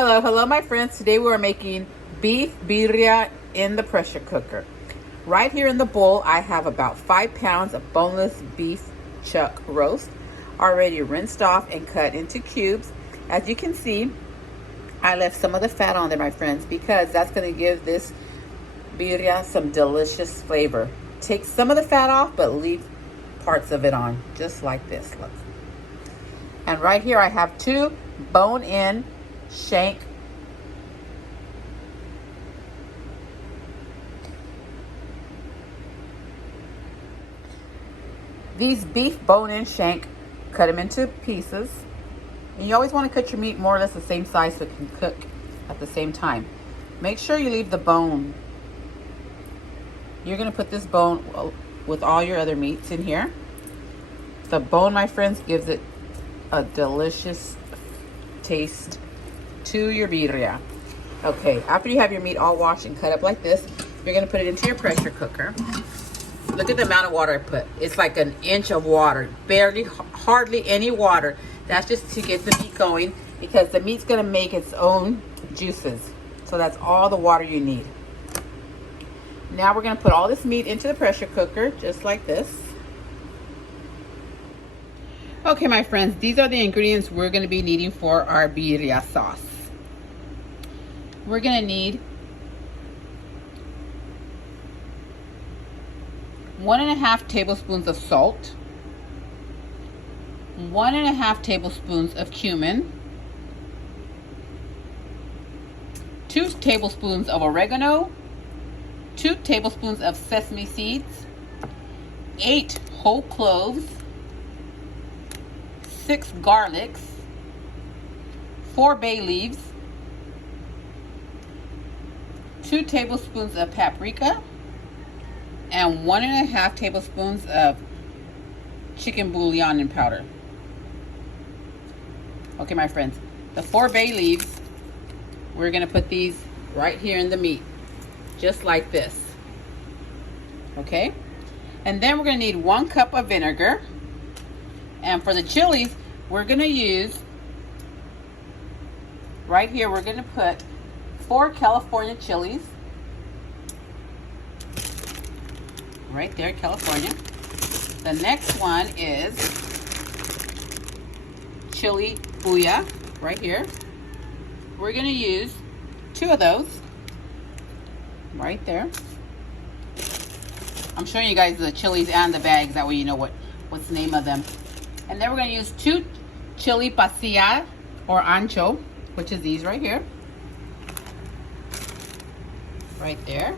Hello, my friends. Today we're making beef birria in the pressure cooker. Right here in the bowl, I have about 5 pounds of boneless beef chuck roast, already rinsed off and cut into cubes. As you can see, I left some of the fat on there, my friends, because that's going to give this birria some delicious flavor. Take some of the fat off, but leave parts of it on, just like this. Look. And right here, I have 2 bone-in shank these beef bone-in shank, cut them into pieces. And you always want to cut your meat more or less the same size so it can cook at the same time. Make sure you leave the bone. You're going to put this bone with all your other meats in here. The bone, my friends, gives it a delicious taste to your birria. Okay, after you have your meat all washed and cut up like this, you're going to put it into your pressure cooker. Look at the amount of water I put. It's like an inch of water, barely, hardly any water. That's just to get the meat going, because the meat's going to make its own juices. So that's all the water you need. Now we're going to put all this meat into the pressure cooker, just like this. Okay, my friends, these are the ingredients we're going to be needing for our birria sauce. We're going to need 1.5 tablespoons of salt, 1.5 tablespoons of cumin, 2 tablespoons of oregano, 2 tablespoons of sesame seeds, 8 whole cloves, 6 garlics, 4 bay leaves, 2 tablespoons of paprika, and 1.5 tablespoons of chicken bouillon in powder. Okay, my friends, the 4 bay leaves, we're gonna put these right here in the meat, just like this. Okay, and then we're gonna need 1 cup of vinegar. And for the chilies, we're gonna use, right here, we're gonna put 4 California chilies. Right there, California. The next one is chili bouillon, right here. We're gonna use 2 of those, right there. I'm showing you guys the chilies and the bags, that way you know what's the name of them. And then we're gonna use 2 chili pasilla or ancho, which is these right here. Right there.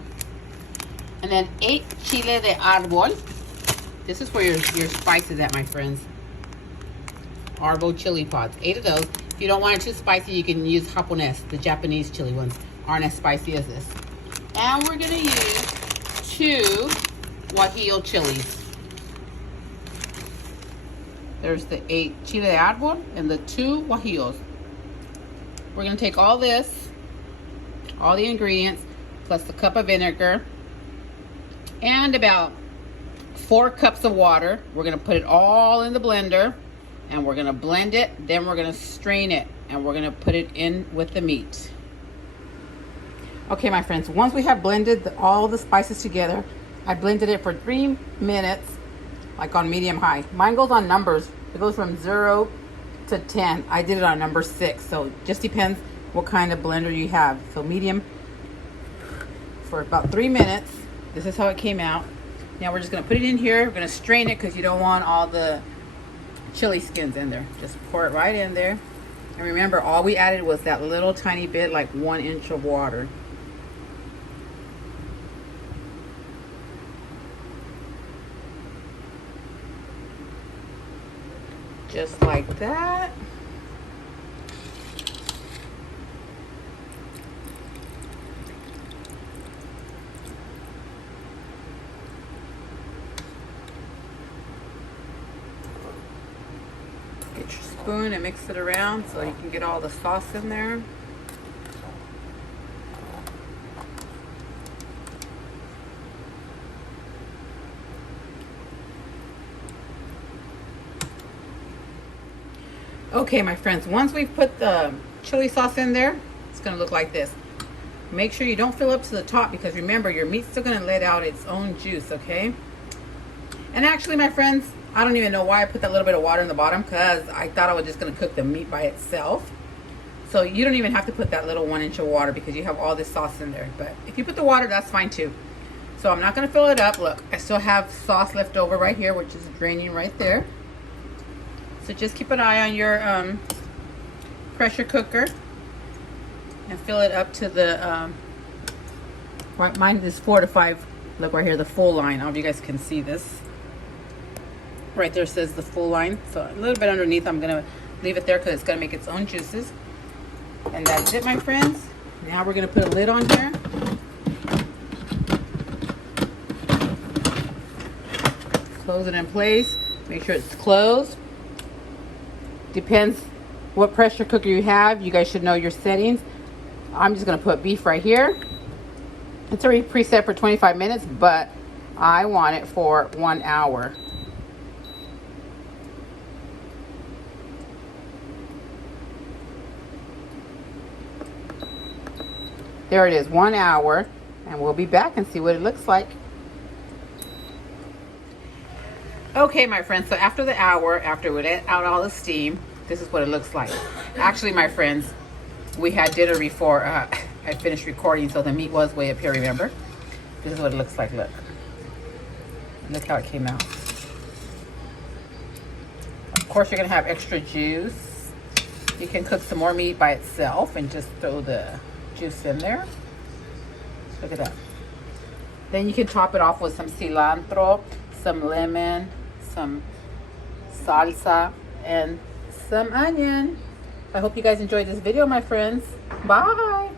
And then 8 chile de árbol. This is where your spices at, my friends. Arbol chili pods. 8 of those. If you don't want it too spicy, you can use japonés. The Japanese chili ones aren't as spicy as this. And we're gonna use 2 guajillo chilies. There's the 8 chile de árbol and the 2 guajillos. We're gonna take all this, all the ingredients, plus the cup of vinegar, and about 4 cups of water. We're gonna put it all in the blender, and we're gonna blend it. Then we're gonna strain it, and we're gonna put it in with the meat. Okay, my friends, once we have blended all the spices together, I blended it for 3 minutes, like on medium high. Mine goes on numbers. It goes from 0 to 10. I did it on number 6, so it just depends what kind of blender you have. So medium for about 3 minutes. This is how it came out. Now we're just gonna put it in here. We're gonna strain it because you don't want all the chili skins in there. Just pour it right in there. And remember, all we added was that little tiny bit, like 1 inch of water. Just like that. Get your spoon and mix it around so you can get all the sauce in there. Okay, my friends, once we've put the chili sauce in there, It's gonna look like this. Make sure you don't fill up to the top, because remember, your meat's still gonna let out its own juice, okay? And actually, my friends, I don't even know why I put that little bit of water in the bottom, because I thought I was just gonna cook the meat by itself. So you don't even have to put that little 1 inch of water, because you have all this sauce in there. But if you put the water, that's fine too. So I'm not gonna fill it up. Look, I still have sauce left over right here, which is draining right there. So just keep an eye on your pressure cooker and fill it up to the, right, mine is 4 to 5. Look right here, the full line. I don't know if you guys can see this. Right there says the full line. So a little bit underneath, I'm gonna leave it there because it's gonna make its own juices. And that's it, my friends. Now we're gonna put a lid on here. Close it in place. Make sure it's closed. Depends what pressure cooker you have. You guys should know your settings. I'm just gonna put beef right here. It's already preset for 25 minutes, but I want it for 1 hour. There it is, 1 hour, and we'll be back and see what it looks like. Okay, my friends, so after the hour, after we let out all the steam, this is what it looks like. Actually, my friends, we had dinner before I finished recording, so the meat was way up here, remember? This is what it looks like, look. Look how it came out. Of course, you're gonna have extra juice. You can cook some more meat by itself and just throw the juice in there. Look at that. Then you can top it off with some cilantro, some lemon, some salsa, and some onion. I hope you guys enjoyed this video, my friends. Bye.